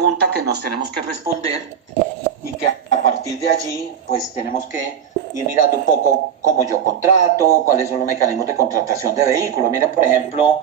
pregunta que nos tenemos que responder y que a partir de allí pues tenemos que ir mirando un poco cómo yo contrato, cuáles son los mecanismos de contratación de vehículos. Miren, por ejemplo,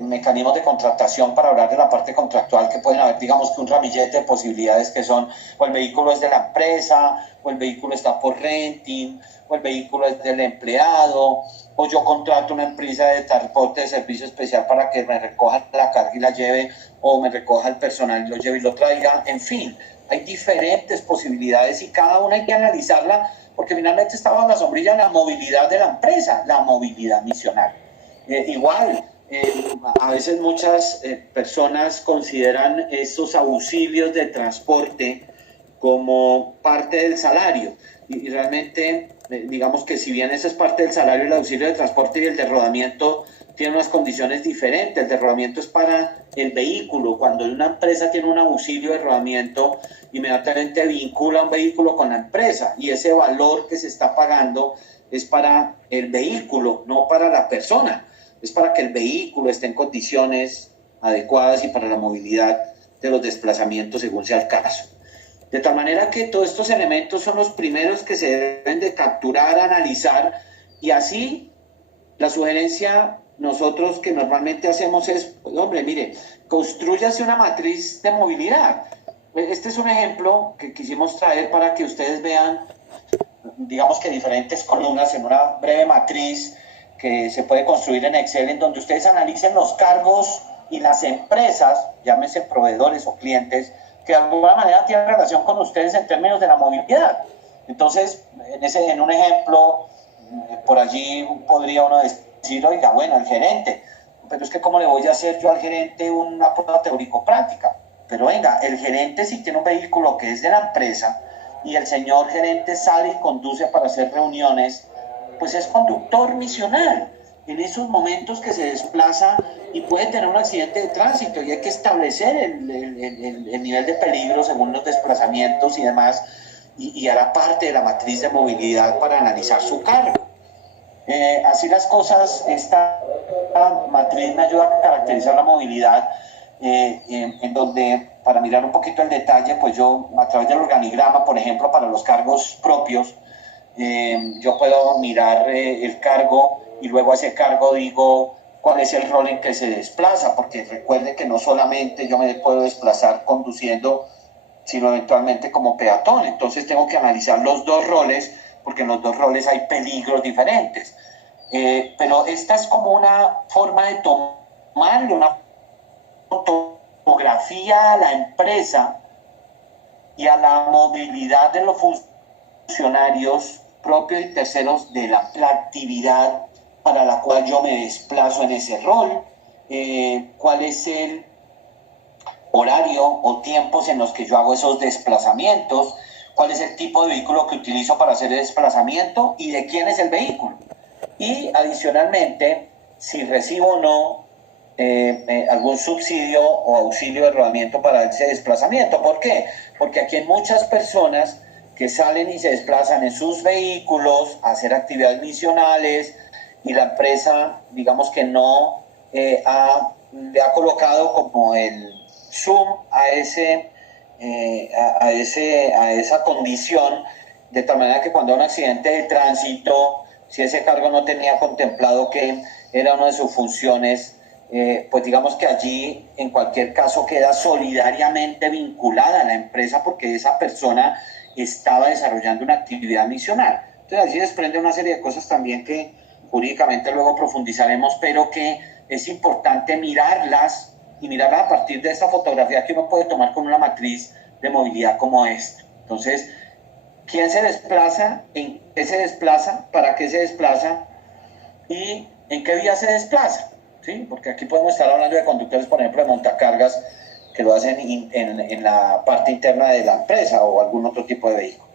mecanismos de contratación para hablar de la parte contractual que pueden haber, digamos que un ramillete de posibilidades que son, o el vehículo es de la empresa, o el vehículo está por renting, o el vehículo es del empleado, o yo contrato una empresa de transporte de servicio especial para que me recoja la carga y la lleve, o me recoja el personal y lo lleve y lo traiga. En fin, hay diferentes posibilidades y cada una hay que analizarla porque finalmente está bajo la sombrilla de la movilidad de la empresa, la movilidad misional. A veces muchas personas consideran estos auxilios de transporte como parte del salario y realmente digamos que si bien esa es parte del salario, el auxilio de transporte y el de rodamiento tiene unas condiciones diferentes. El de rodamiento es para el vehículo. Cuando una empresa tiene un auxilio de rodamiento, inmediatamente vincula un vehículo con la empresa y ese valor que se está pagando es para el vehículo, no para la persona. Es para que el vehículo esté en condiciones adecuadas y para la movilidad de los desplazamientos según sea el caso. De tal manera que todos estos elementos son los primeros que se deben de capturar, analizar, y así la sugerencia nosotros que normalmente hacemos es, pues, hombre, mire, construyase una matriz de movilidad. Este es un ejemplo que quisimos traer para que ustedes vean, digamos que diferentes columnas en una breve matriz que se puede construir en Excel, en donde ustedes analicen los cargos y las empresas, llámese proveedores o clientes, que de alguna manera tienen relación con ustedes en términos de la movilidad. Entonces, en un ejemplo, por allí podría uno decir, oiga, bueno, el gerente, pero es que ¿cómo le voy a hacer yo al gerente una prueba teórico-práctica? Pero venga, el gerente si tiene un vehículo que es de la empresa y el señor gerente sale y conduce para hacer reuniones, pues es conductor misional. En esos momentos que se desplaza y puede tener un accidente de tránsito y hay que establecer el nivel de peligro según los desplazamientos y demás, y hará parte de la matriz de movilidad para analizar su cargo. Así las cosas, esta matriz me ayuda a caracterizar la movilidad, en donde, para mirar un poquito el detalle, pues yo a través del organigrama, por ejemplo, para los cargos propios, yo puedo mirar el cargo y luego a ese cargo digo cuál es el rol en que se desplaza, porque recuerden que no solamente yo me puedo desplazar conduciendo, sino eventualmente como peatón. Entonces tengo que analizar los dos roles, porque en los dos roles hay peligros diferentes. Pero esta es como una forma de tomarle una fotografía a la empresa y a la movilidad de los funcionarios propios y terceros de la actividad para la cual yo me desplazo en ese rol, cuál es el horario o tiempos en los que yo hago esos desplazamientos, cuál es el tipo de vehículo que utilizo para hacer el desplazamiento y de quién es el vehículo. Y adicionalmente, si recibo o no algún subsidio o auxilio de rodamiento para ese desplazamiento. ¿Por qué? Porque aquí hay muchas personas que salen y se desplazan en sus vehículos a hacer actividades misionales y la empresa, digamos que no le ha colocado como el zoom a esa condición, de tal manera que cuando hay un accidente de tránsito, si ese cargo no tenía contemplado que era una de sus funciones, pues digamos que allí en cualquier caso queda solidariamente vinculada a la empresa porque esa persona estaba desarrollando una actividad misional. Entonces allí desprende una serie de cosas también que jurídicamente luego profundizaremos, pero que es importante mirarlas y mirarlas a partir de esta fotografía que uno puede tomar con una matriz de movilidad como esta. Entonces, ¿quién se desplaza? ¿En qué se desplaza? ¿Para qué se desplaza? ¿Y en qué vía se desplaza? ¿Sí? Porque aquí podemos estar hablando de conductores, por ejemplo, de montacargas, que lo hacen en la parte interna de la empresa o algún otro tipo de vehículo.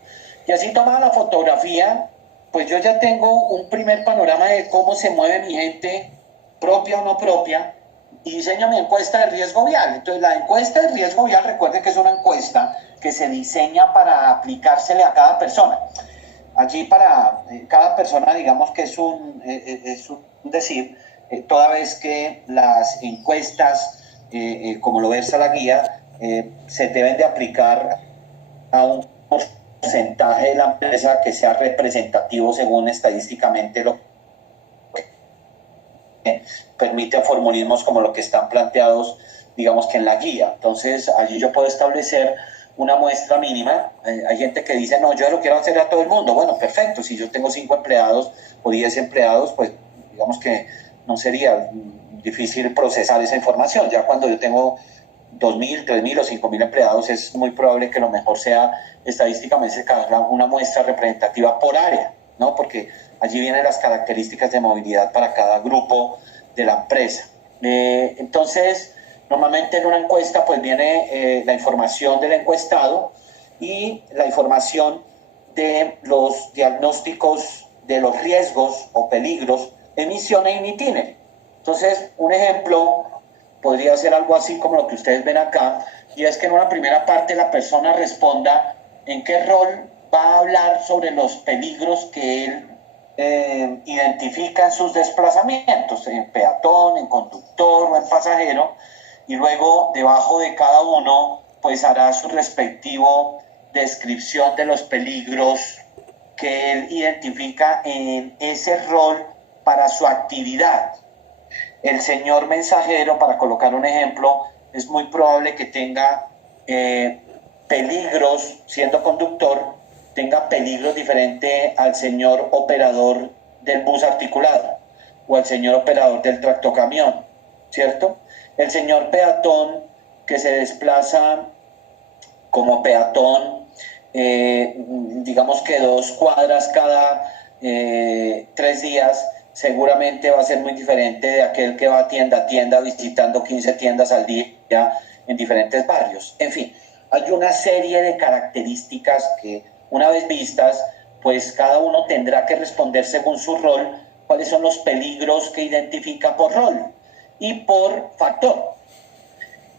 Y así tomada la fotografía, pues yo ya tengo un primer panorama de cómo se mueve mi gente, propia o no propia, y diseño mi encuesta de riesgo vial. Entonces la encuesta de riesgo vial, recuerden que es una encuesta que se diseña para aplicársele a cada persona. Allí para cada persona, digamos que es un decir, toda vez que las encuestas, como lo versa la guía, se deben de aplicar a un porcentaje de la empresa que sea representativo según estadísticamente lo que permite formulismos como lo que están planteados, digamos que en la guía. Entonces, allí yo puedo establecer una muestra mínima. Hay gente que dice, no, yo lo quiero hacer a todo el mundo. Bueno, perfecto, si yo tengo 5 empleados o 10 empleados, pues digamos que no sería difícil procesar esa información. Ya cuando yo tengo 2.000, 3.000 o 5.000 empleados, es muy probable que lo mejor sea estadísticamente una muestra representativa por área, ¿no? Porque allí vienen las características de movilidad para cada grupo de la empresa. Entonces, normalmente en una encuesta pues viene la información del encuestado y la información de los diagnósticos de los riesgos o peligros, emisión e itinerario. Entonces, un ejemplo podría ser algo así como lo que ustedes ven acá, y es que en una primera parte la persona responda en qué rol va a hablar sobre los peligros que él identifica en sus desplazamientos, en peatón, en conductor o en pasajero, y luego debajo de cada uno pues hará su respectivo descripción de los peligros que él identifica en ese rol para su actividad. El señor mensajero, para colocar un ejemplo, es muy probable que tenga peligros, siendo conductor, tenga peligros diferentes al señor operador del bus articulado o al señor operador del tractocamión, ¿cierto? El señor peatón que se desplaza como peatón, digamos que 2 cuadras cada 3 días, seguramente va a ser muy diferente de aquel que va tienda a tienda visitando 15 tiendas al día en diferentes barrios. En fin, hay una serie de características que una vez vistas, pues cada uno tendrá que responder según su rol cuáles son los peligros que identifica por rol y por factor.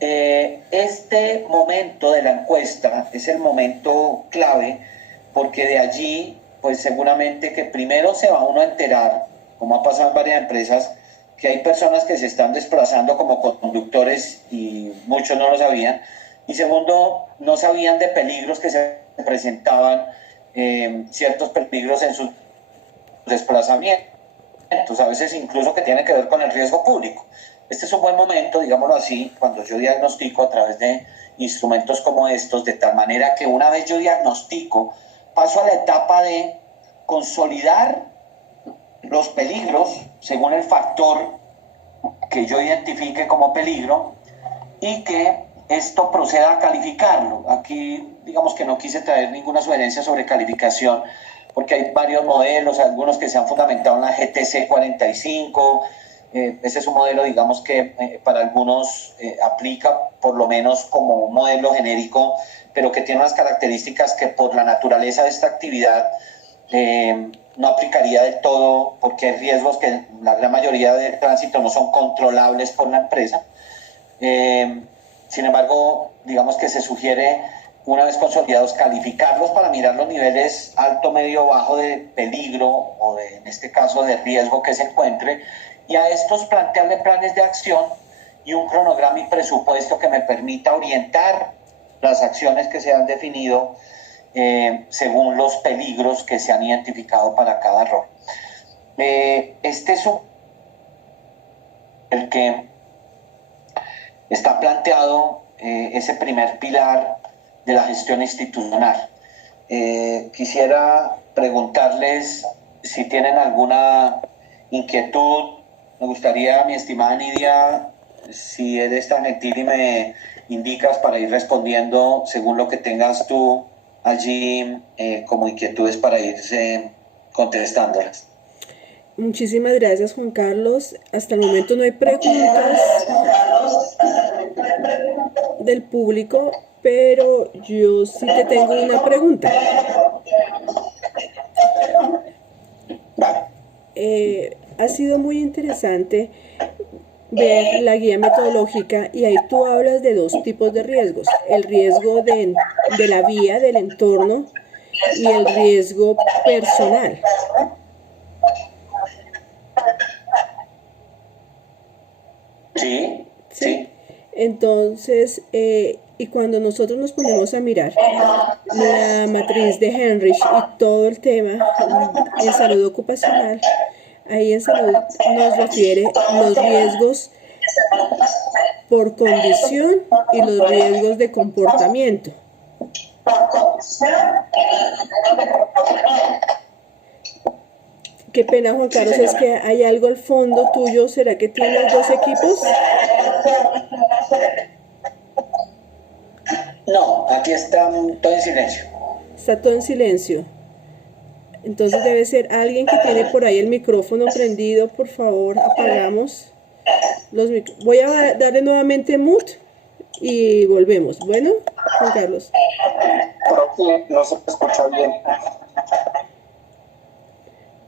Este momento de la encuesta es el momento clave porque de allí, pues seguramente que primero se va uno a enterar, como ha pasado en varias empresas, que hay personas que se están desplazando como conductores y muchos no lo sabían. Y segundo, no sabían de peligros que se presentaban, ciertos peligros en sus desplazamientos, a veces incluso que tienen que ver con el riesgo público. Este es un buen momento, digámoslo así, cuando yo diagnostico a través de instrumentos como estos, de tal manera que una vez yo diagnostico, paso a la etapa de consolidar los peligros según el factor que yo identifique como peligro y que esto proceda a calificarlo. Aquí digamos que no quise traer ninguna sugerencia sobre calificación porque hay varios modelos, algunos que se han fundamentado en la GTC 45. Ese es un modelo, digamos, que para algunos aplica por lo menos como un modelo genérico, pero que tiene unas características que por la naturaleza de esta actividad no aplicaría del todo, porque hay riesgos que la gran mayoría de tránsito no son controlables por la empresa. Sin embargo, digamos que se sugiere, una vez consolidados, calificarlos para mirar los niveles alto, medio, bajo de peligro o en este caso de riesgo que se encuentre, y a estos plantearle planes de acción y un cronograma y presupuesto que me permita orientar las acciones que se han definido según los peligros que se han identificado para cada rol. Este es el que está planteado, ese primer pilar de la gestión institucional. Quisiera preguntarles si tienen alguna inquietud. Me gustaría, mi estimada Nidia, si eres tan gentil y me indicas para ir respondiendo según lo que tengas tú allí como inquietudes para irse contestándolas. Muchísimas gracias, Juan Carlos. Hasta el momento no hay preguntas del público, pero yo sí te tengo una pregunta. Ha sido muy interesante ver la guía metodológica y ahí tú hablas de 2 tipos de riesgos: el riesgo de la vía, del entorno, y el riesgo personal. Sí, sí. Entonces, y cuando nosotros nos ponemos a mirar la matriz de Henrich y todo el tema en salud ocupacional, ahí en salud nos refiere los riesgos por condición y los riesgos de comportamiento. Qué pena, Juan Carlos, es que hay algo al fondo tuyo. ¿Será que tienes dos equipos? No, aquí está todo en silencio. Está todo en silencio. Entonces debe ser alguien que tiene por ahí el micrófono prendido. Por favor, apagamos voy a darle nuevamente mute y volvemos. Bueno, Juan Carlos. Creo que no se escucha bien.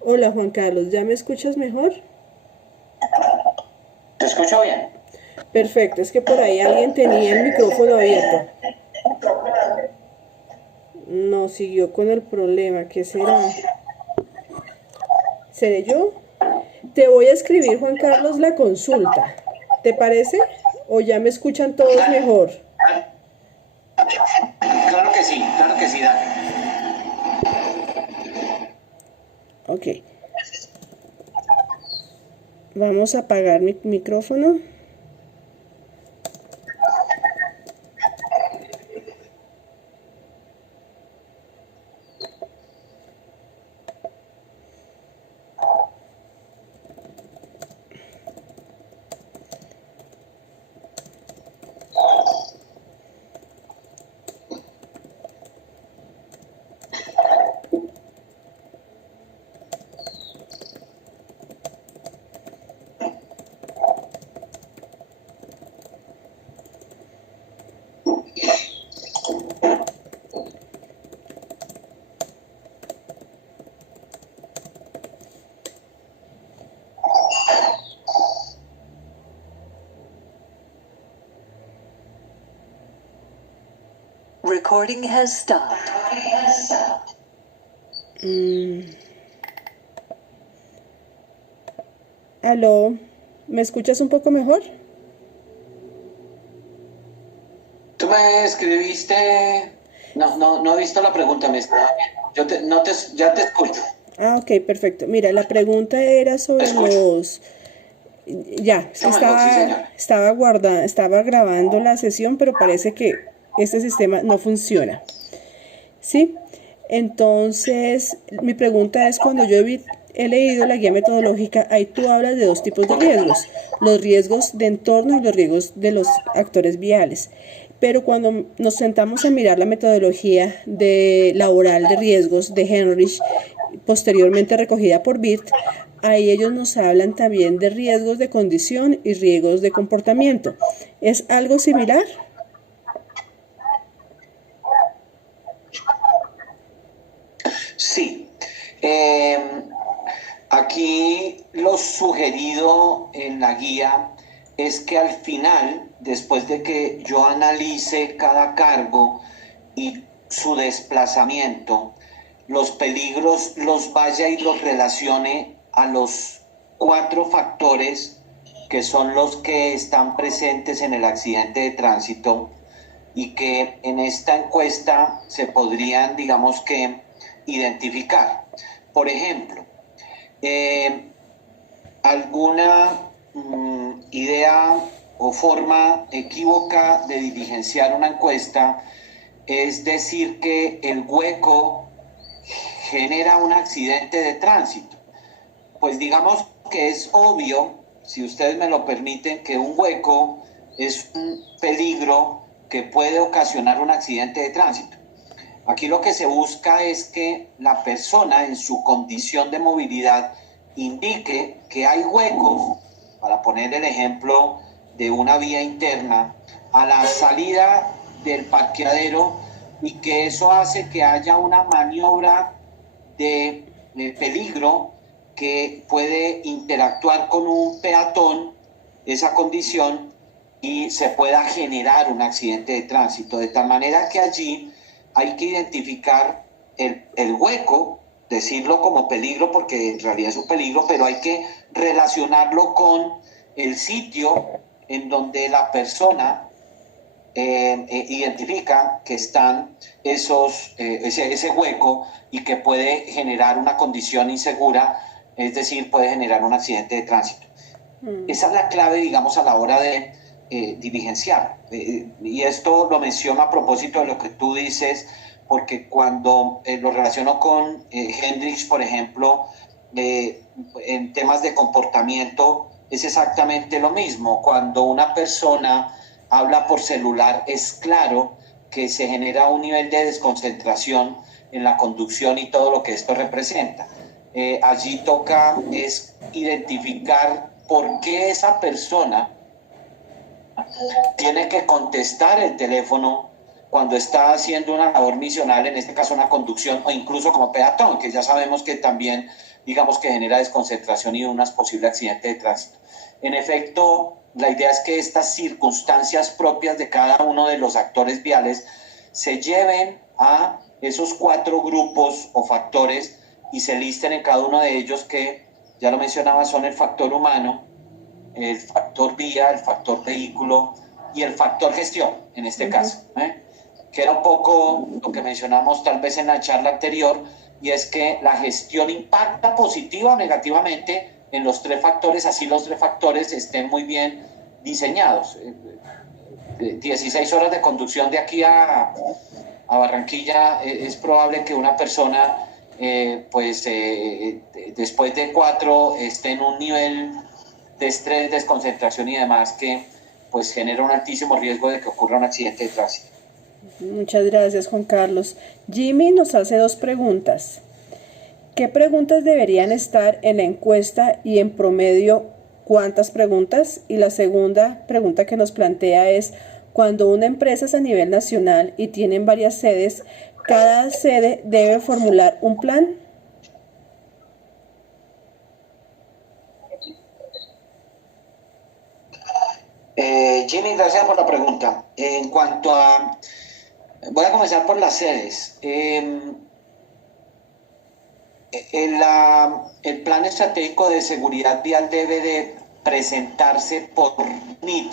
Hola, Juan Carlos, ¿ya me escuchas mejor? ¿Te escucho bien? Perfecto, es que por ahí alguien tenía el micrófono abierto. No, siguió con el problema. ¿Qué será? ¿Seré yo? Te voy a escribir, Juan Carlos, la consulta. ¿Te parece? ¿O ya me escuchan todos mejor? Claro que sí, dale. Ok. Vamos a apagar mi micrófono. Recording has stopped. Aló, ¿me escuchas un poco mejor? Tú me escribiste... No he visto la pregunta, ya te escucho. Ah, ok, perfecto. Mira, la pregunta era sobre los... Ya, es que estaba grabando la sesión, pero parece que este sistema no funciona. ¿Sí? Entonces, mi pregunta es, cuando yo he leído la guía metodológica, ahí tú hablas de dos tipos de riesgos: los riesgos de entorno y los riesgos de los actores viales. Pero cuando nos sentamos a mirar la metodología laboral de riesgos de Henrich, posteriormente recogida por BIRT, ahí ellos nos hablan también de riesgos de condición y riesgos de comportamiento. ¿Es algo similar? Sí. Aquí lo sugerido en la guía es que al final, después de que yo analice cada cargo y su desplazamiento, los peligros los vaya y los relacione a los 4 factores que son los que están presentes en el accidente de tránsito y que en esta encuesta se podrían, digamos que, identificar. Por ejemplo, alguna idea o forma equívoca de diligenciar una encuesta es decir que el hueco genera un accidente de tránsito. Pues digamos que es obvio, si ustedes me lo permiten, que un hueco es un peligro que puede ocasionar un accidente de tránsito. Aquí lo que se busca es que la persona en su condición de movilidad indique que hay huecos, para poner el ejemplo de una vía interna, a la salida del parqueadero, y que eso hace que haya una maniobra de peligro que puede interactuar con un peatón, esa condición, y se pueda generar un accidente de tránsito, de tal manera que allí hay que identificar el hueco, decirlo como peligro porque en realidad es un peligro, pero hay que relacionarlo con el sitio en donde la persona identifica que están ese hueco y que puede generar una condición insegura, es decir, puede generar un accidente de tránsito. Esa es la clave, digamos, a la hora de diligenciar. Y esto lo menciono a propósito de lo que tú dices, porque cuando lo relaciono con Hendrix, por ejemplo, en temas de comportamiento, es exactamente lo mismo. Cuando una persona habla por celular, es claro que se genera un nivel de desconcentración en la conducción y todo lo que esto representa. Allí toca es identificar por qué esa persona tiene que contestar el teléfono cuando está haciendo una labor misional, en este caso una conducción, o incluso como peatón, que ya sabemos que también, digamos, que genera desconcentración y un posible accidente de tránsito. En efecto, la idea es que estas circunstancias propias de cada uno de los actores viales se lleven a esos 4 grupos o factores y se listen en cada uno de ellos, que ya lo mencionaba, son el factor humano, el factor vía, el factor vehículo y el factor gestión, en este caso, que era un poco lo que mencionamos tal vez en la charla anterior, y es que la gestión impacta positiva o negativamente en los 3 factores, así los 3 factores estén muy bien diseñados. 16 horas de conducción de aquí a Barranquilla, es probable que una persona, después de 4, esté en un nivel de estrés, desconcentración y demás que pues genera un altísimo riesgo de que ocurra un accidente de tránsito. Muchas gracias, Juan Carlos. Jimmy nos hace 2 preguntas. ¿Qué preguntas deberían estar en la encuesta y en promedio cuántas preguntas? Y la segunda pregunta que nos plantea es, cuando una empresa es a nivel nacional y tienen varias sedes, ¿cada sede debe formular un plan? Jimmy, gracias por la pregunta. En cuanto a... Voy a comenzar por las sedes. El plan estratégico de seguridad vial debe de presentarse por NIT,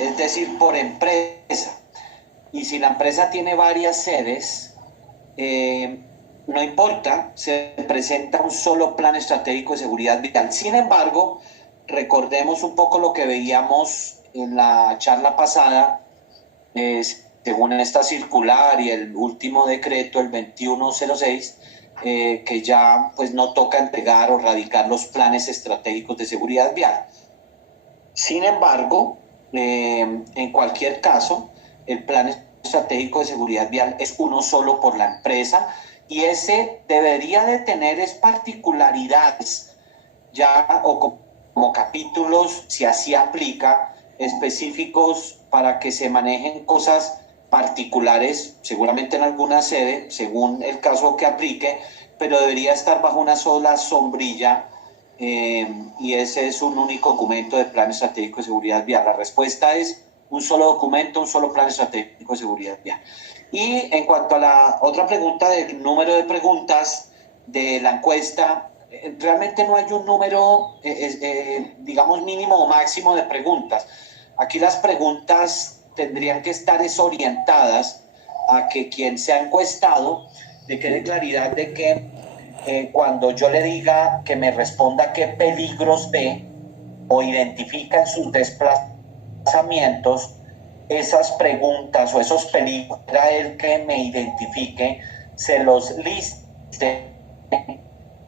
es decir, por empresa. Y si la empresa tiene varias sedes, no importa, se presenta un solo plan estratégico de seguridad vial. Sin embargo, recordemos un poco lo que veíamos en la charla pasada, según esta circular y el último decreto, el 2106, que ya pues no toca entregar o radicar los planes estratégicos de seguridad vial. Sin embargo, en cualquier caso, el plan estratégico de seguridad vial es uno solo por la empresa, y ese debería de tener particularidades ya o como capítulos, si así aplica, específicos para que se manejen cosas particulares, seguramente en alguna sede, según el caso que aplique, pero debería estar bajo una sola sombrilla, y ese es un único documento de plan estratégico de seguridad vial. La respuesta es un solo documento, un solo plan estratégico de seguridad vial. Y en cuanto a la otra pregunta del número de preguntas de la encuesta, realmente no hay un número, digamos, mínimo o máximo de preguntas. Aquí las preguntas tendrían que estar desorientadas a que quien sea encuestado le quede claridad de que cuando yo le diga que me responda qué peligros ve o identifica en sus desplazamientos, esas preguntas o esos peligros, para él que me identifique, se los liste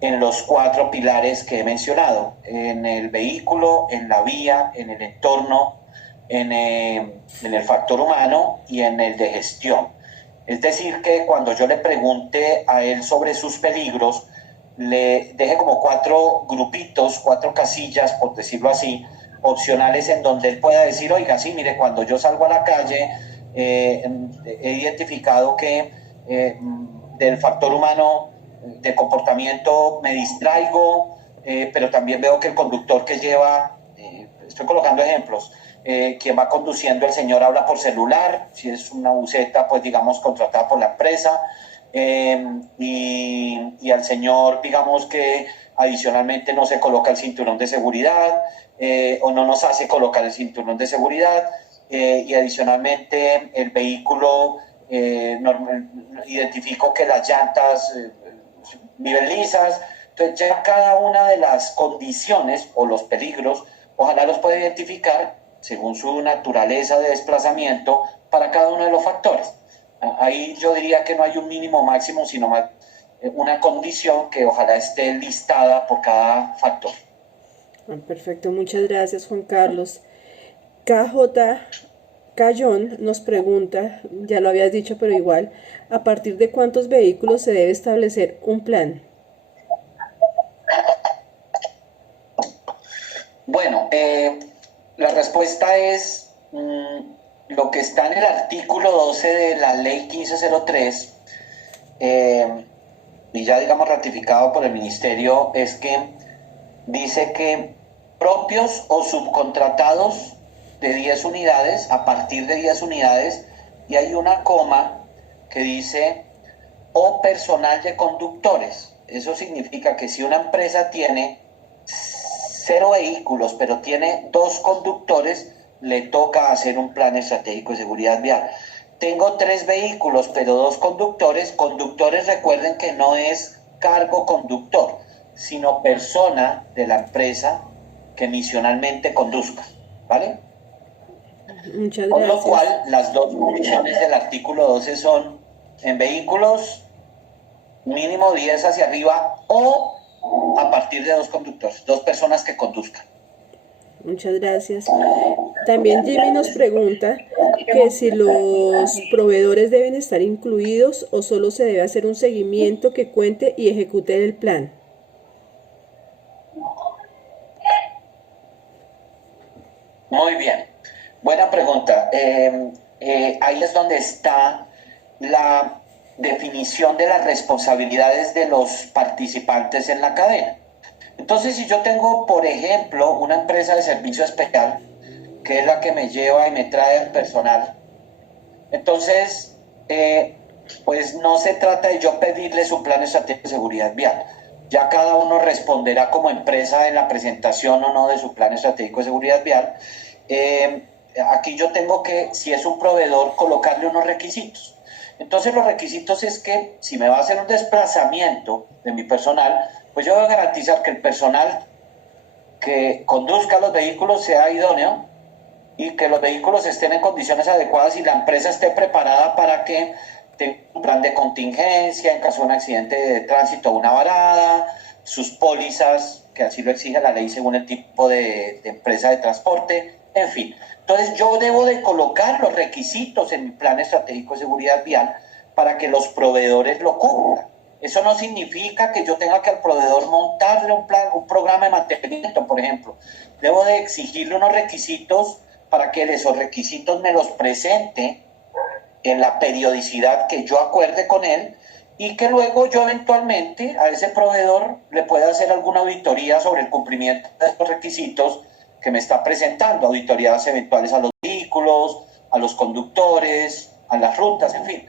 en los 4 pilares que he mencionado: en el vehículo, en la vía, en el entorno, en el factor humano y en el de gestión. Es decir, que cuando yo le pregunte a él sobre sus peligros, le deje como 4 grupitos, 4 casillas, por decirlo así, opcionales, en donde él pueda decir, oiga, sí, mire, cuando yo salgo a la calle, he identificado que del factor humano, de comportamiento, me distraigo, pero también veo que el conductor que lleva, estoy colocando ejemplos, quien va conduciendo, el señor habla por celular, si es una buseta, pues digamos, contratada por la empresa, y al señor, digamos, que adicionalmente no se coloca el cinturón de seguridad o no nos hace colocar el cinturón de seguridad y adicionalmente el vehículo identifico que las llantas viven lisas. Entonces ya cada una de las condiciones o los peligros, ojalá los pueda identificar según su naturaleza de desplazamiento para cada uno de los factores. Ahí yo diría que no hay un mínimo máximo, sino más una condición que ojalá esté listada por cada factor. Perfecto, muchas gracias Juan Carlos. KJ Cayón nos pregunta, ya lo habías dicho pero igual, ¿a partir de cuántos vehículos se debe establecer un plan? Bueno, la respuesta es lo que está en el artículo 12 de la ley 1503 y ya digamos ratificado por el ministerio, es que dice que propios o subcontratados de 10 unidades, a partir de 10 unidades, y hay una coma que dice o personal de conductores. Eso significa que si una empresa tiene 0 vehículos, pero tiene 2 conductores, le toca hacer un plan estratégico de seguridad vial. Tengo 3 vehículos, pero 2 conductores. Conductores, recuerden que no es cargo conductor, sino persona de la empresa que misionalmente conduzca, ¿vale? Muchas gracias. Con lo cual, las 2 condiciones del artículo 12 son en vehículos mínimo 10 hacia arriba o a partir de 2 conductores, 2 personas que conduzcan. Muchas gracias. También Jimmy nos pregunta que si los proveedores deben estar incluidos o solo se debe hacer un seguimiento que cuente y ejecute el plan. Muy bien, buena pregunta. Ahí es donde está la definición de las responsabilidades de los participantes en la cadena. Entonces, si yo tengo, por ejemplo, una empresa de servicio especial, que es la que me lleva y me trae al personal, entonces, pues no se trata de yo pedirle su plan estratégico de seguridad vial. Ya cada uno responderá como empresa en la presentación o no de su plan estratégico de seguridad vial. Aquí yo tengo que, si es un proveedor, colocarle unos requisitos. Entonces los requisitos es que si me va a hacer un desplazamiento de mi personal, pues yo voy a garantizar que el personal que conduzca los vehículos sea idóneo y que los vehículos estén en condiciones adecuadas y la empresa esté preparada para que tenga un plan de contingencia en caso de un accidente de tránsito o una varada, sus pólizas, que así lo exige la ley según el tipo de empresa de transporte, en fin. Entonces yo debo de colocar los requisitos en mi plan estratégico de seguridad vial para que los proveedores lo cumplan. Eso no significa que yo tenga que al proveedor montarle un programa de mantenimiento, por ejemplo. Debo de exigirle unos requisitos para que esos requisitos me los presente en la periodicidad que yo acuerde con él y que luego yo eventualmente a ese proveedor le pueda hacer alguna auditoría sobre el cumplimiento de estos requisitos que me está presentando, auditorías eventuales a los vehículos, a los conductores, a las rutas, en fin.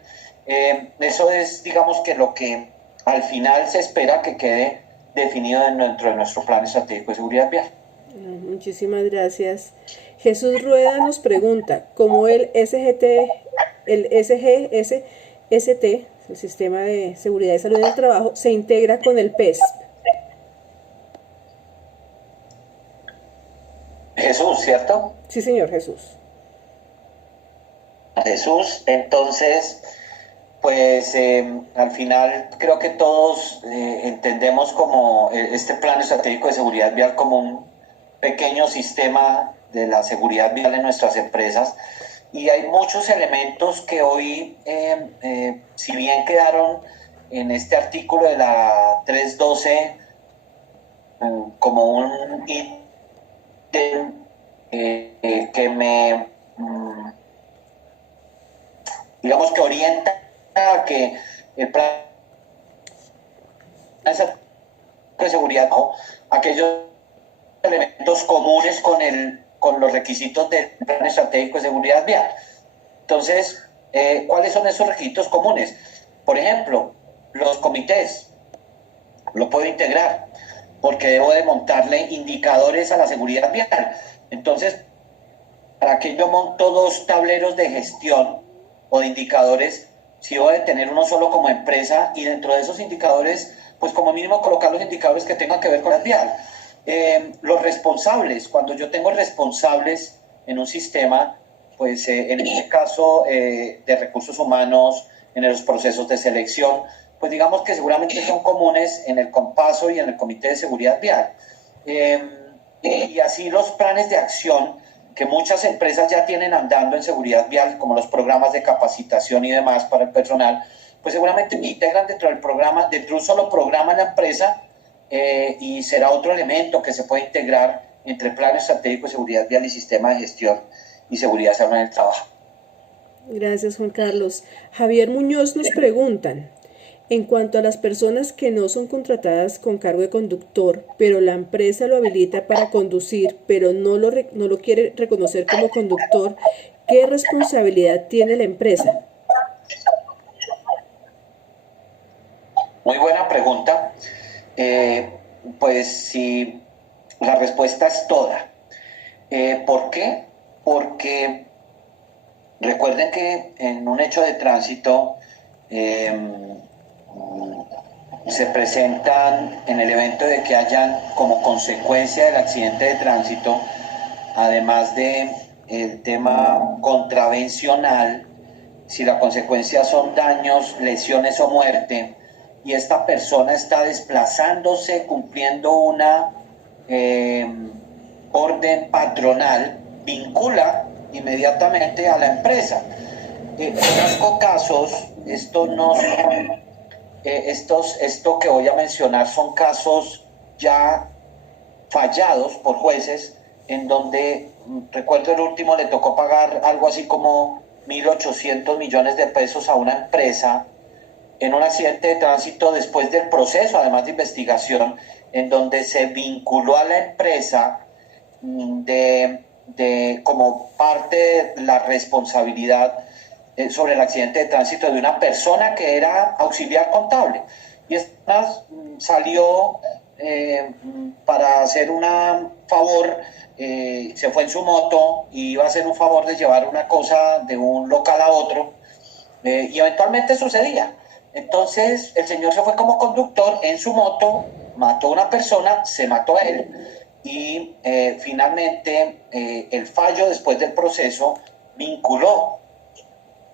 Eso es, digamos, que lo que al final se espera que quede definido dentro de nuestro plan estratégico de seguridad vial. Muchísimas gracias. Jesús Rueda nos pregunta, ¿cómo el SGST, el Sistema de Seguridad y Salud en el Trabajo, se integra con el PESP? Jesús, ¿cierto? Sí, señor, Jesús. Jesús, entonces, pues al final creo que todos entendemos como este plan estratégico de seguridad vial como un pequeño sistema de la seguridad vial en nuestras empresas y hay muchos elementos que hoy, si bien quedaron en este artículo de la 312 como un ítem que me digamos que orienta a que el plan de seguridad, ¿no? Aquellos elementos comunes con los requisitos del plan estratégico de seguridad vial. Entonces, ¿cuáles son esos requisitos comunes? Por ejemplo, los comités, lo puedo integrar. porque debo de montarle indicadores a la seguridad vial. Entonces, ¿para qué yo monto dos tableros de gestión o de indicadores si debo de tener uno solo como empresa y dentro de esos indicadores, pues como mínimo colocar los indicadores que tengan que ver con la vial? Los responsables, cuando yo tengo responsables en un sistema, pues en este caso de recursos humanos, en los procesos de selección, pues digamos que seguramente son comunes en el Compaso y en el Comité de Seguridad Vial. Y así los planes de acción que muchas empresas ya tienen andando en seguridad vial, como los programas de capacitación y demás para el personal, pues seguramente integran dentro del programa, dentro de un solo programa en la empresa, y será otro elemento que se puede integrar entre plan estratégico de seguridad vial y sistema de gestión y seguridad salud en el trabajo. Gracias, Juan Carlos. Javier Muñoz nos preguntan, en cuanto a las personas que no son contratadas con cargo de conductor, pero la empresa lo habilita para conducir, pero no lo quiere reconocer como conductor, ¿qué responsabilidad tiene la empresa? Muy buena pregunta. Pues sí, la respuesta es toda. ¿Por qué? Porque recuerden que en un hecho de tránsito se presentan en el evento de que hayan como consecuencia del accidente de tránsito, además de el tema contravencional, si la consecuencia son daños, lesiones o muerte, y esta persona está desplazándose cumpliendo una orden patronal, vincula inmediatamente a la empresa. Conozco casos, esto que voy a mencionar son casos ya fallados por jueces, en donde, recuerdo el último, le tocó pagar algo así como 1.800 millones de pesos a una empresa en un accidente de tránsito después del proceso, además de investigación, en donde se vinculó a la empresa como parte de la responsabilidad sobre el accidente de tránsito de una persona que era auxiliar contable. Y esta salió para hacer un favor, se fue en su moto y iba a hacer un favor de llevar una cosa de un local a otro, y eventualmente sucedía. Entonces el señor se fue como conductor en su moto, mató a una persona, se mató a él, y finalmente el fallo después del proceso vinculó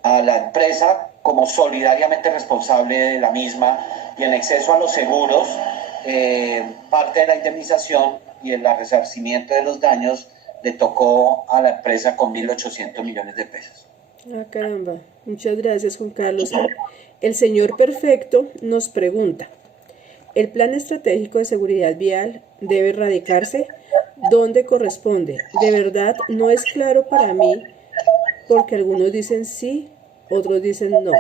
a la empresa como solidariamente responsable de la misma, y en exceso a los seguros, parte de la indemnización y el resarcimiento de los daños le tocó a la empresa con 1.800 millones de pesos. Ah, caramba. Muchas gracias, Juan Carlos. El señor Perfecto nos pregunta, ¿el plan estratégico de seguridad vial debe erradicarse? ¿Dónde corresponde? De verdad no es claro para mí, porque algunos dicen sí, otros dicen no.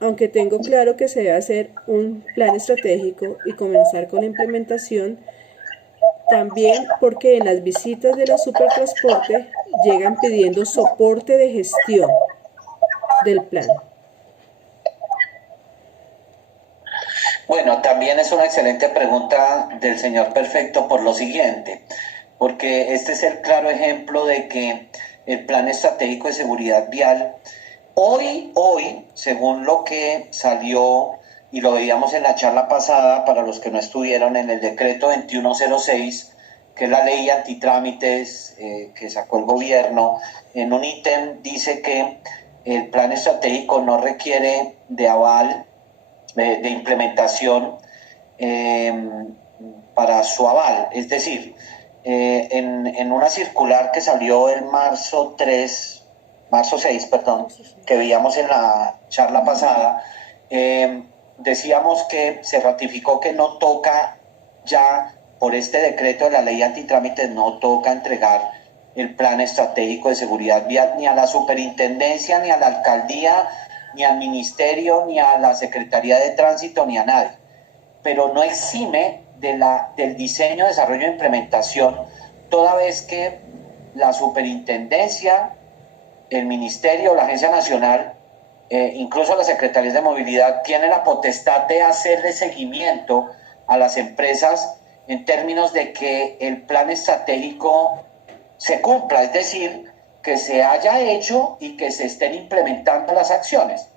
Aunque tengo claro que se debe hacer un plan estratégico y comenzar con la implementación, también porque en las visitas de la Supertransporte llegan pidiendo soporte de gestión del plan. Bueno, también es una excelente pregunta del señor Perfecto por lo siguiente, porque este es el claro ejemplo de que el plan estratégico de seguridad vial, hoy, según lo que salió y lo veíamos en la charla pasada, para los que no estuvieron, en el decreto 2106, que es la ley antitrámites que sacó el gobierno, en un ítem dice que el plan estratégico no requiere de aval de implementación para su aval. Es decir, en una circular que salió el marzo 6, que veíamos en la charla pasada, decíamos que se ratificó que no toca ya, por este decreto de la ley antitrámites, no toca entregar el plan estratégico de seguridad vial ni a la superintendencia, ni a la alcaldía, ni al ministerio, ni a la Secretaría de Tránsito, ni a nadie. Pero no exime del diseño, desarrollo e implementación, toda vez que la superintendencia, el ministerio, la agencia nacional, incluso las secretarías de movilidad, tienen la potestad de hacerle seguimiento a las empresas en términos de que el plan estratégico se cumpla, es decir, que se haya hecho y que se estén implementando las acciones.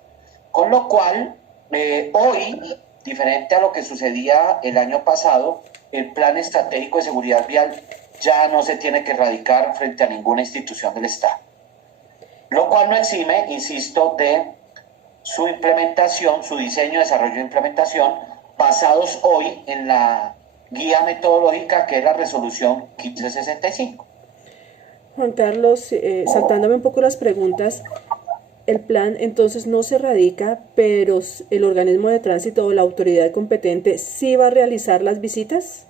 Con lo cual, hoy, diferente a lo que sucedía el año pasado, el plan estratégico de seguridad vial ya no se tiene que radicar frente a ninguna institución del Estado. Lo cual no exime, insisto, de su implementación, su diseño, desarrollo e implementación, basados hoy en la guía metodológica que es la resolución 1565. Juan Carlos, saltándome un poco las preguntas, el plan entonces no se radica, pero el organismo de tránsito o la autoridad competente sí va a realizar las visitas.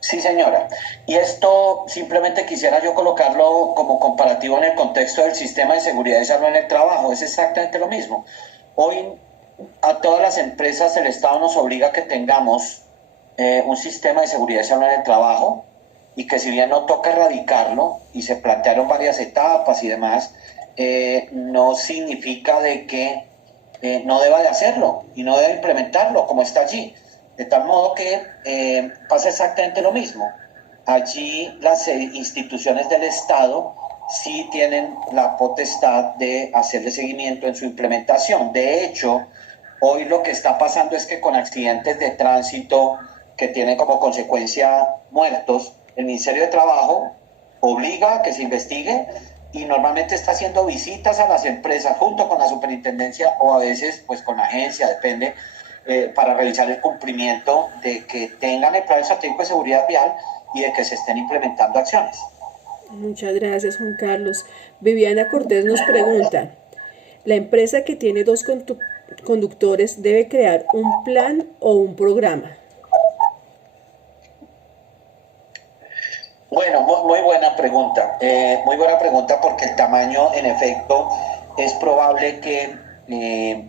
Sí, señora. Y esto simplemente quisiera yo colocarlo como comparativo en el contexto del sistema de seguridad y salud en el trabajo. Es exactamente lo mismo. Hoy a todas las empresas el Estado nos obliga a que tengamos un sistema de seguridad y salud en el trabajo, y que si bien no toca erradicarlo y se plantearon varias etapas y demás, no significa de que no deba de hacerlo y no debe implementarlo como está allí. De tal modo que pasa exactamente lo mismo. Allí las instituciones del Estado sí tienen la potestad de hacerle seguimiento en su implementación. De hecho, hoy lo que está pasando es que con accidentes de tránsito que tienen como consecuencia muertos, el Ministerio de Trabajo obliga a que se investigue y normalmente está haciendo visitas a las empresas junto con la superintendencia o a veces pues con la agencia, depende, para revisar el cumplimiento de que tengan el plan estratégico de seguridad vial y de que se estén implementando acciones. Muchas gracias, Juan Carlos. Viviana Cortés nos pregunta, ¿la empresa que tiene dos conductores debe crear un plan o un programa? Bueno, muy buena pregunta. Muy buena pregunta porque el tamaño, en efecto, es probable que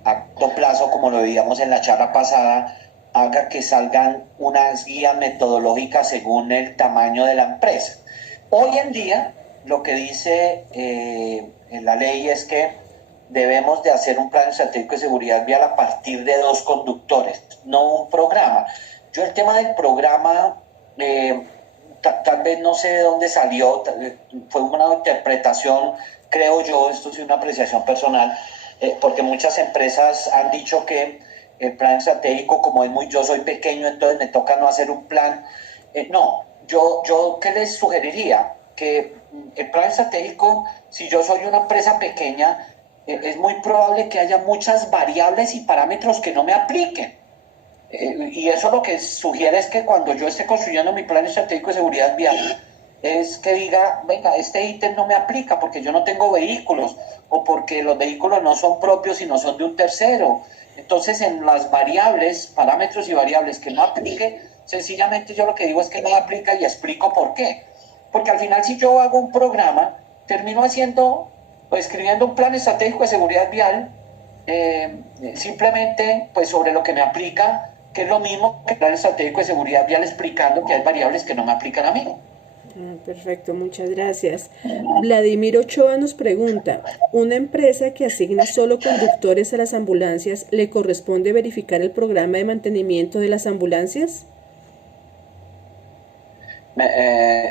a corto plazo, como lo veíamos en la charla pasada, haga que salgan unas guías metodológicas según el tamaño de la empresa. Hoy en día, lo que dice en la ley es que debemos de hacer un plan estratégico de seguridad vial a partir de 2 conductores, no un programa. Yo el tema del programa, tal vez no sé de dónde salió, fue una interpretación, creo yo, esto es una apreciación personal, porque muchas empresas han dicho que el plan estratégico, como es yo soy pequeño, entonces me toca no hacer un plan. No, yo ¿qué les sugeriría? Que el plan estratégico, si yo soy una empresa pequeña, es muy probable que haya muchas variables y parámetros que no me apliquen. Y eso lo que sugiere es que cuando yo esté construyendo mi plan estratégico de seguridad vial, es que diga, venga, este ítem no me aplica porque yo no tengo vehículos o porque los vehículos no son propios sino son de un tercero. Entonces, en las variables, parámetros y variables que no aplique, sencillamente yo lo que digo es que no aplica y explico por qué. Porque al final, si yo hago un programa, termino haciendo o escribiendo un plan estratégico de seguridad vial, simplemente pues sobre lo que me aplica, que es lo mismo que el plan estratégico de seguridad vial explicando que hay variables que no me aplican a mí. Perfecto, muchas gracias. Vladimir Ochoa nos pregunta, ¿una empresa que asigna solo conductores a las ambulancias le corresponde verificar el programa de mantenimiento de las ambulancias?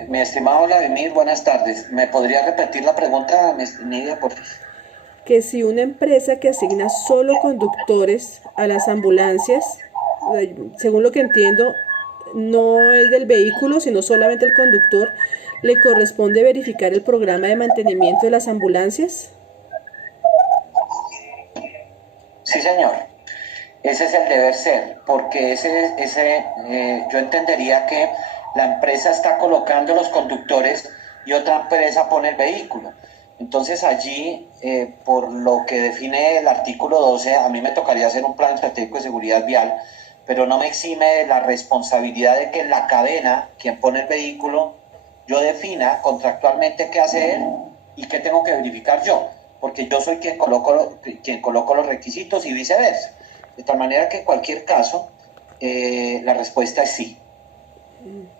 Mi estimado Vladimir, buenas tardes. ¿Me podría repetir la pregunta, Nidia, por favor? Que si una empresa que asigna solo conductores a las ambulancias, según lo que entiendo, no es del vehículo, sino solamente el conductor, ¿le corresponde verificar el programa de mantenimiento de las ambulancias? Sí, señor. Ese es el deber ser, porque yo entendería que la empresa está colocando los conductores y otra empresa pone el vehículo. Entonces allí, por lo que define el artículo 12, a mí me tocaría hacer un plan estratégico de seguridad vial, pero no me exime de la responsabilidad de que en la cadena, quien pone el vehículo, yo defina contractualmente qué hace él y qué tengo que verificar yo, porque yo soy quien coloco los requisitos y viceversa. De tal manera que en cualquier caso, la respuesta es sí.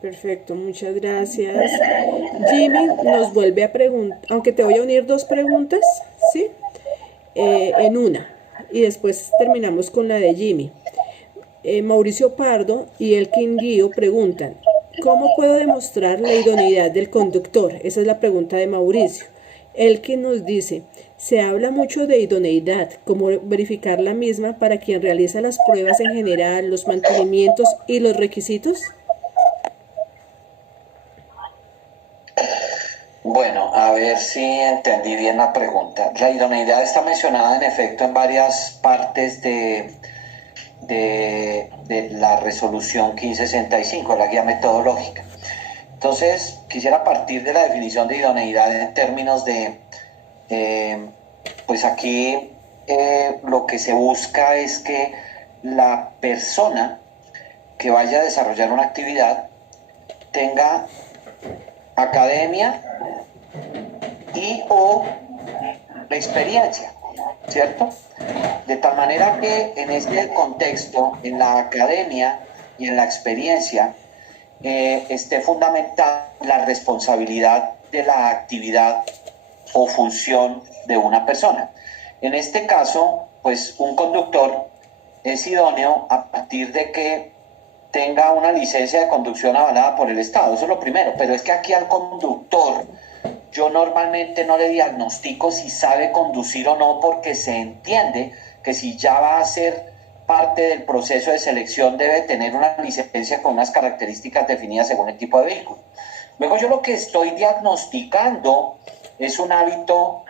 Perfecto, muchas gracias. Jimmy nos vuelve a preguntar, aunque te voy a unir 2 preguntas, ¿sí? En una. y después terminamos con la de Jimmy. Mauricio Pardo y Elkin Guío preguntan, ¿cómo puedo demostrar la idoneidad del conductor? Esa es la pregunta de Mauricio. Elkin nos dice, se habla mucho de idoneidad, como verificar la misma para quien realiza las pruebas en general, los mantenimientos y los requisitos. Bueno, a ver si entendí bien la pregunta. La idoneidad está mencionada en efecto en varias partes de la resolución 1565, la guía metodológica. Entonces, quisiera partir de la definición de idoneidad en términos de, pues aquí lo que se busca es que la persona que vaya a desarrollar una actividad tenga academia y o experiencia, ¿cierto? De tal manera que en este contexto, en la academia y en la experiencia, esté fundamentada la responsabilidad de la actividad o función de una persona. En este caso, pues un conductor es idóneo a partir de que tenga una licencia de conducción avalada por el Estado, eso es lo primero, pero es que aquí al conductor yo normalmente no le diagnostico si sabe conducir o no, porque se entiende que si ya va a ser parte del proceso de selección debe tener una licencia con unas características definidas según el tipo de vehículo. Luego yo lo que estoy diagnosticando es un hábito,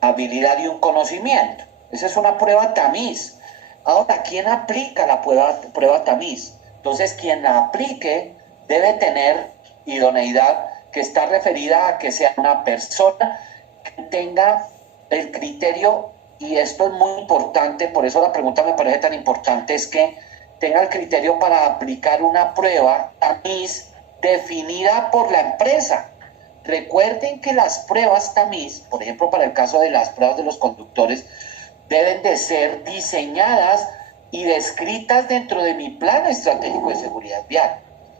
habilidad y un conocimiento. Esa es una prueba tamiz. Ahora, ¿quién aplica la prueba tamiz? Entonces, quien la aplique debe tener idoneidad, que está referida a que sea una persona que tenga el criterio, y esto es muy importante, por eso la pregunta me parece tan importante, es que tenga el criterio para aplicar una prueba tamiz definida por la empresa. Recuerden que las pruebas tamiz, por ejemplo, para el caso de las pruebas de los conductores, deben de ser diseñadas y descritas dentro de mi plan estratégico de seguridad vial.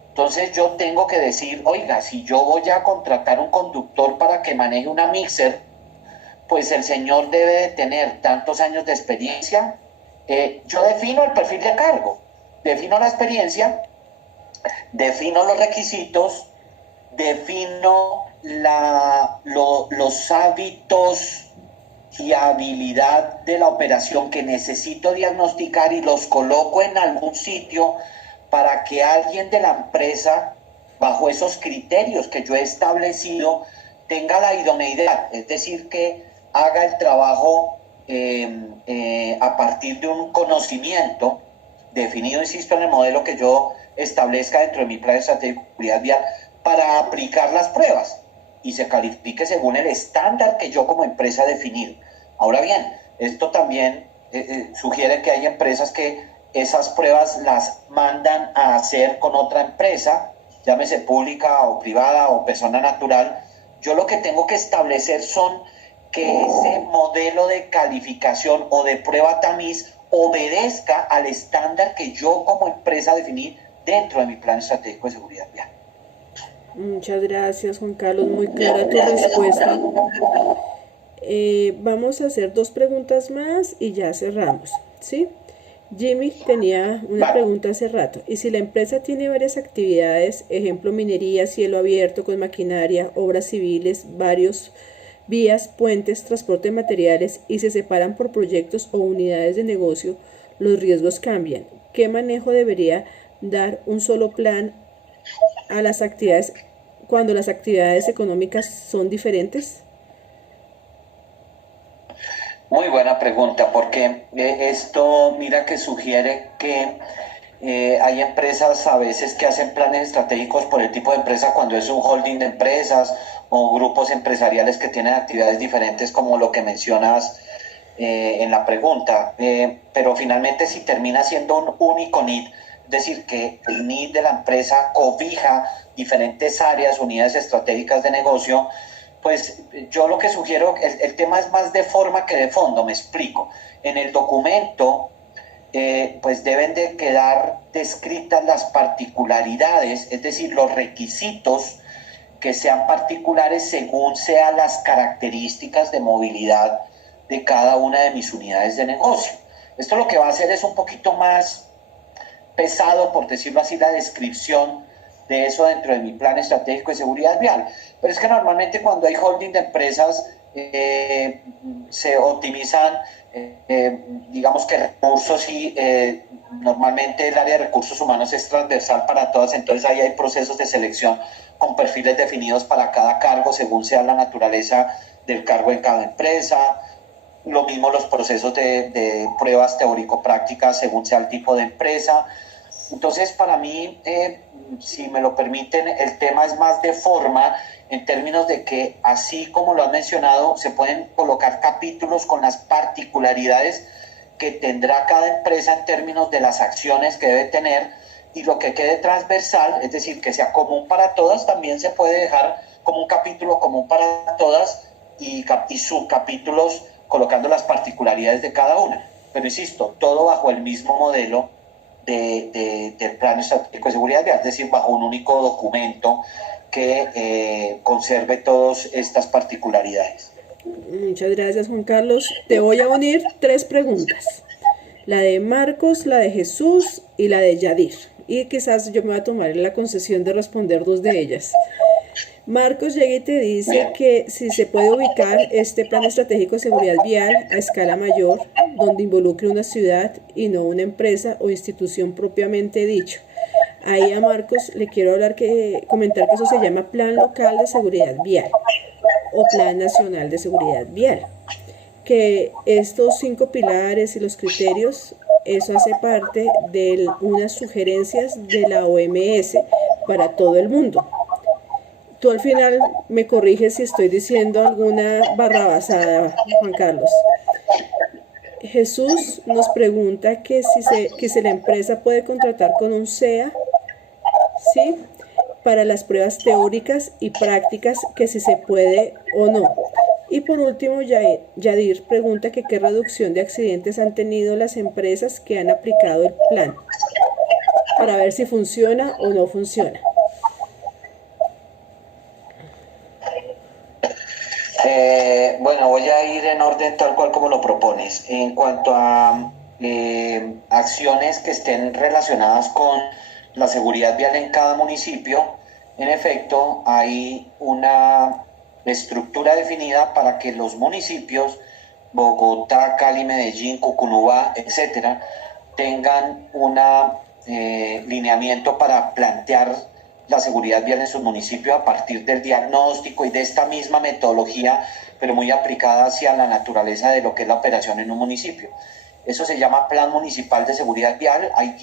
Entonces yo tengo que decir, oiga, si yo voy a contratar un conductor para que maneje una mixer, pues el señor debe de tener tantos años de experiencia. Yo defino el perfil de cargo, defino la experiencia, defino los requisitos, defino los hábitos y habilidad de la operación que necesito diagnosticar y los coloco en algún sitio para que alguien de la empresa, bajo esos criterios que yo he establecido, tenga la idoneidad, es decir, que haga el trabajo a partir de un conocimiento definido, insisto, en el modelo que yo establezca dentro de mi plan estratégico de seguridad vial para aplicar las pruebas y se califique según el estándar que yo como empresa he definido. Ahora bien, esto también sugiere que hay empresas que esas pruebas las mandan a hacer con otra empresa, llámese pública o privada o persona natural. Yo lo que tengo que establecer son que ese modelo de calificación o de prueba tamiz obedezca al estándar que yo como empresa definí dentro de mi plan estratégico de seguridad vial. Muchas gracias, Juan Carlos, muy clara tu respuesta. Vamos a hacer 2 preguntas más y ya cerramos, ¿sí? Jimmy tenía una pregunta hace rato. ¿Y si la empresa tiene varias actividades, ejemplo minería, cielo abierto con maquinaria, obras civiles, varios vías, puentes, transporte de materiales, y se separan por proyectos o unidades de negocio, los riesgos cambian? ¿Qué manejo debería dar un solo plan a las actividades cuando las actividades económicas son diferentes? Muy buena pregunta, porque esto, mira, que sugiere que hay empresas a veces que hacen planes estratégicos por el tipo de empresa cuando es un holding de empresas o grupos empresariales que tienen actividades diferentes, como lo que mencionas en la pregunta, pero finalmente si termina siendo un único NID, es decir, que el NID de la empresa cobija diferentes áreas, unidades estratégicas de negocio, pues yo lo que sugiero, el tema es más de forma que de fondo, me explico. En el documento, pues deben de quedar descritas las particularidades, es decir, los requisitos que sean particulares según sean las características de movilidad de cada una de mis unidades de negocio. Esto lo que va a hacer es un poquito más pesado, por decirlo así, la descripción de eso dentro de mi plan estratégico de seguridad vial. Pero es que normalmente cuando hay holding de empresas se optimizan, digamos que recursos y normalmente el área de recursos humanos es transversal para todas, entonces ahí hay procesos de selección con perfiles definidos para cada cargo según sea la naturaleza del cargo en cada empresa. Lo mismo los procesos de pruebas teórico-prácticas según sea el tipo de empresa. Entonces, para mí, si me lo permiten, el tema es más de forma, en términos de que, así como lo han mencionado, se pueden colocar capítulos con las particularidades que tendrá cada empresa en términos de las acciones que debe tener, y lo que quede transversal, es decir, que sea común para todas, también se puede dejar como un capítulo común para todas y subcapítulos colocando las particularidades de cada una. Pero insisto, todo bajo el mismo modelo del plan estratégico de seguridad vial, es decir, bajo un único documento que conserve todas estas particularidades. Muchas gracias, Juan Carlos. Te voy a unir 3 preguntas. La de Marcos, la de Jesús y la de Yadir. Y quizás yo me voy a tomar la concesión de responder 2 de ellas. Marcos llega y te dice que si se puede ubicar este plan estratégico de seguridad vial a escala mayor, donde involucre una ciudad y no una empresa o institución propiamente dicho. Ahí a Marcos le quiero comentar que eso se llama Plan Local de Seguridad Vial o Plan Nacional de Seguridad Vial. Que estos 5 pilares y los criterios, eso hace parte de unas sugerencias de la OMS para todo el mundo. Tú al final me corriges si estoy diciendo alguna barrabasada, Juan Carlos. Jesús nos pregunta que si la empresa puede contratar con un CEA, ¿sí?, para las pruebas teóricas y prácticas, que si se puede o no. Y por último, Yadir pregunta que qué reducción de accidentes han tenido las empresas que han aplicado el plan, para ver si funciona o no funciona. Bueno, voy a ir en orden tal cual como lo propones. En cuanto a acciones que estén relacionadas con la seguridad vial en cada municipio, en efecto, hay una estructura definida para que los municipios, Bogotá, Cali, Medellín, Cucunubá, etcétera, tengan un lineamiento para plantear la seguridad vial en sus municipios a partir del diagnóstico y de esta misma metodología, pero muy aplicada hacia la naturaleza de lo que es la operación en un municipio. Eso se llama Plan Municipal de Seguridad Vial. Hay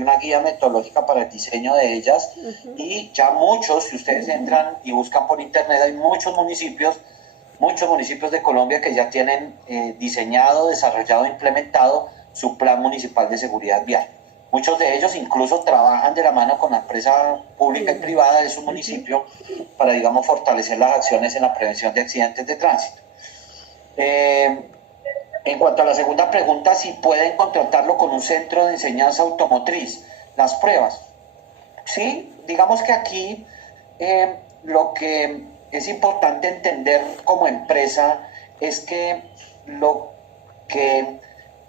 una guía metodológica para el diseño de ellas, y ya muchos, si ustedes entran y buscan por internet, hay muchos municipios de Colombia que ya tienen diseñado, desarrollado e implementado su Plan Municipal de Seguridad Vial. Muchos de ellos incluso trabajan de la mano con la empresa pública y privada de su municipio para, digamos, fortalecer las acciones en la prevención de accidentes de tránsito. En cuanto a la segunda pregunta, si pueden contratarlo con un centro de enseñanza automotriz, las pruebas. Sí, digamos que aquí lo que es importante entender como empresa es que lo que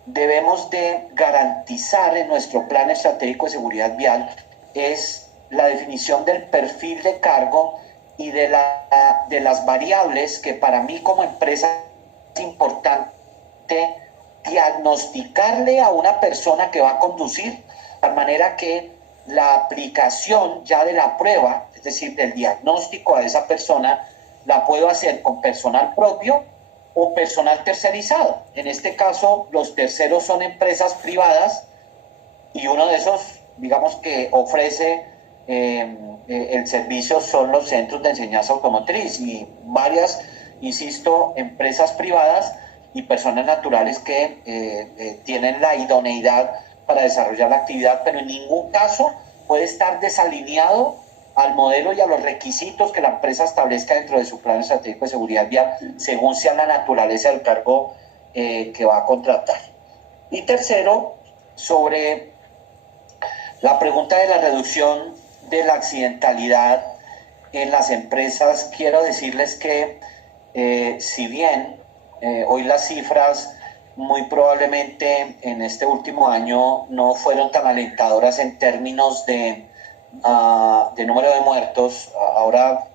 debemos de garantizar en nuestro plan estratégico de seguridad vial es la definición del perfil de cargo y de las variables que para mí como empresa es importante diagnosticarle a una persona que va a conducir, de tal manera que la aplicación ya de la prueba, es decir, del diagnóstico a esa persona, la puedo hacer con personal propio o personal tercerizado. En este caso, los terceros son empresas privadas, y uno de esos, digamos, que ofrece el servicio son los centros de enseñanza automotriz, y varias, insisto, empresas privadas y personas naturales que tienen la idoneidad para desarrollar la actividad, pero en ningún caso puede estar desalineado al modelo y a los requisitos que la empresa establezca dentro de su plan estratégico de seguridad vial, según sea la naturaleza del cargo que va a contratar. Y tercero, sobre la pregunta de la reducción de la accidentalidad en las empresas, quiero decirles que si bien hoy las cifras muy probablemente en este último año no fueron tan alentadoras en términos de número de muertos. Ahora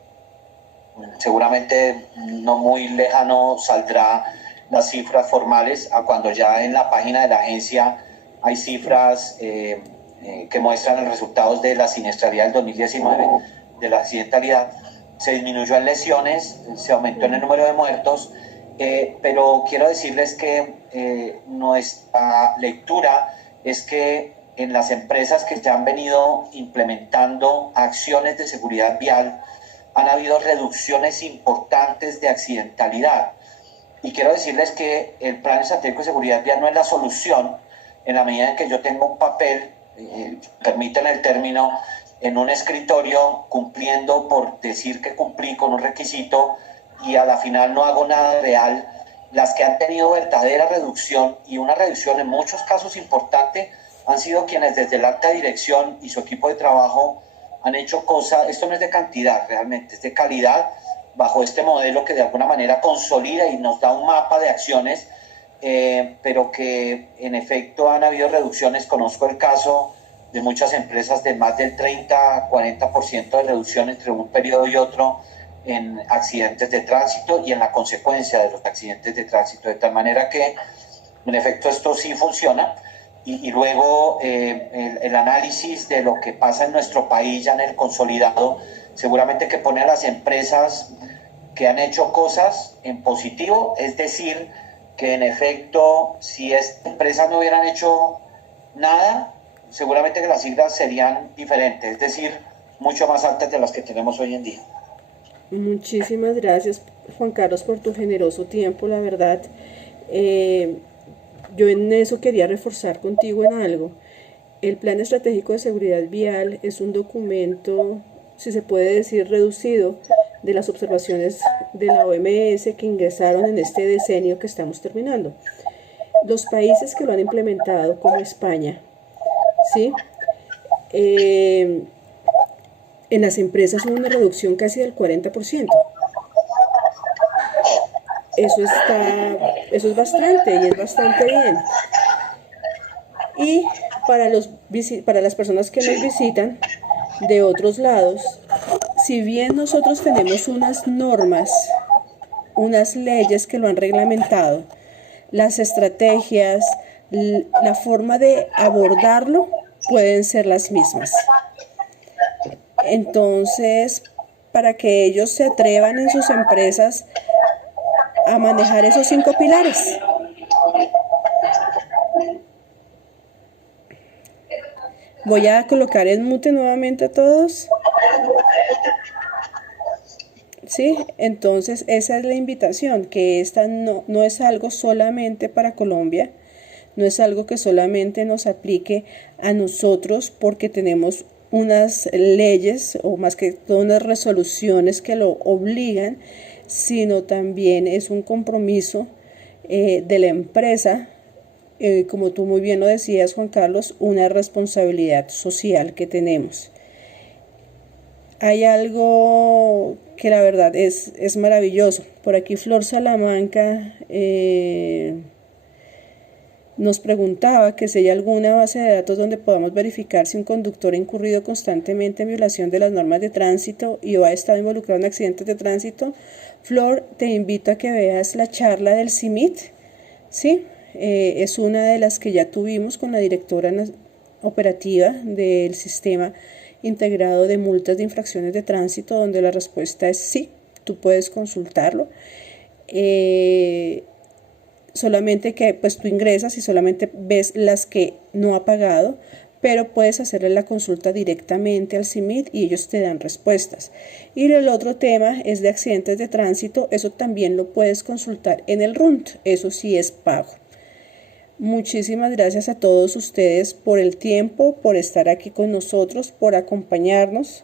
seguramente no muy lejano saldrá las cifras formales, a cuando ya en la página de la agencia hay cifras que muestran los resultados de la siniestralidad del 2019, de la accidentalidad. Se disminuyó en lesiones, se aumentó en el número de muertos, pero quiero decirles que nuestra lectura es que en las empresas que ya han venido implementando acciones de seguridad vial han habido reducciones importantes de accidentalidad. Y quiero decirles que el Plan Estratégico de Seguridad Vial no es la solución, en la medida en que yo tengo un papel, permiten el término, en un escritorio cumpliendo por decir que cumplí con un requisito y a la final no hago nada real. Las que han tenido verdadera reducción, y una reducción en muchos casos importante, han sido quienes desde la alta dirección y su equipo de trabajo han hecho cosas. Esto no es de cantidad realmente, es de calidad, bajo este modelo que de alguna manera consolida y nos da un mapa de acciones, pero que en efecto han habido reducciones. Conozco el caso de muchas empresas de más del 30-40% de reducción entre un periodo y otro en accidentes de tránsito y en la consecuencia de los accidentes de tránsito, de tal manera que en efecto esto sí funciona. Y luego el análisis de lo que pasa en nuestro país ya en el consolidado, seguramente que pone a las empresas que han hecho cosas en positivo, es decir, que en efecto si estas empresas no hubieran hecho nada, seguramente que las cifras serían diferentes, es decir, mucho más altas de las que tenemos hoy en día. Muchísimas gracias, Juan Carlos, por tu generoso tiempo, la verdad. Yo en eso quería reforzar contigo en algo. El Plan Estratégico de Seguridad Vial es un documento, si se puede decir, reducido de las observaciones de la OMS que ingresaron en este decenio que estamos terminando. Los países que lo han implementado, como España, ¿sí? En las empresas hubo una reducción casi del 40%. Eso es bastante y es bastante bien. Y para las personas que nos visitan de otros lados, si bien nosotros tenemos unas normas, unas leyes que lo han reglamentado, las estrategias, la forma de abordarlo pueden ser las mismas. Entonces, para que ellos se atrevan en sus empresas a manejar esos 5 pilares. Voy a colocar en mute nuevamente a todos. ¿Sí? Entonces esa es la invitación, que esta no es algo solamente para Colombia, no es algo que solamente nos aplique a nosotros porque tenemos unas leyes o más que todo unas resoluciones que lo obligan, sino también es un compromiso de la empresa, como tú muy bien lo decías, Juan Carlos, una responsabilidad social que tenemos. Hay algo que la verdad es maravilloso. Por aquí Flor Salamanca nos preguntaba que si hay alguna base de datos donde podamos verificar si un conductor ha incurrido constantemente en violación de las normas de tránsito y o ha estado involucrado en accidentes de tránsito. Flor, te invito a que veas la charla del CIMIT, ¿sí? Es una de las que ya tuvimos con la directora operativa del sistema integrado de multas de infracciones de tránsito, donde la respuesta es sí, tú puedes consultarlo. Solamente que pues tú ingresas y solamente ves las que no ha pagado, pero puedes hacerle la consulta directamente al CIMIT y ellos te dan respuestas. Y el otro tema es de accidentes de tránsito, eso también lo puedes consultar en el RUNT, eso sí es pago. Muchísimas gracias a todos ustedes por el tiempo, por estar aquí con nosotros, por acompañarnos.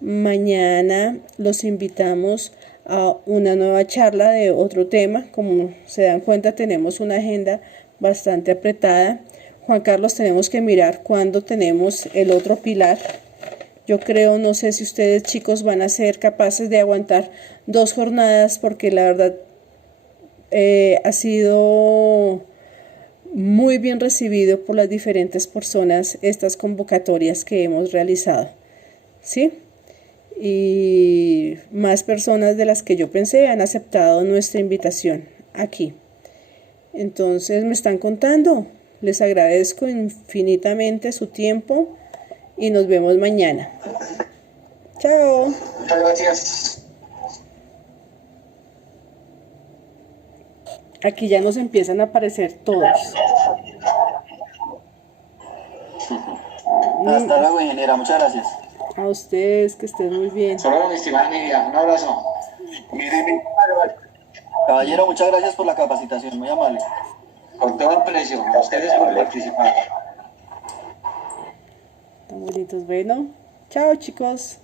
Mañana los invitamos a una nueva charla de otro tema. Como se dan cuenta, tenemos una agenda bastante apretada. Juan Carlos, tenemos que mirar cuándo tenemos el otro pilar. Yo creo, no sé si ustedes chicos van a ser capaces de aguantar 2 jornadas, porque la verdad ha sido muy bien recibido por las diferentes personas estas convocatorias que hemos realizado, ¿sí? Y más personas de las que yo pensé han aceptado nuestra invitación aquí. Entonces me están contando. Les agradezco infinitamente su tiempo y nos vemos mañana. Chao. Muchas gracias. Aquí ya nos empiezan a aparecer todos. Hasta luego, ingeniera. Muchas gracias. A ustedes, que estén muy bien. Solo mi estimada Nidia, un abrazo. Caballero, muchas gracias por la capacitación. Muy amable. Con todo aprecio, a ustedes por participar. Tan bonitos. Bueno, chao chicos.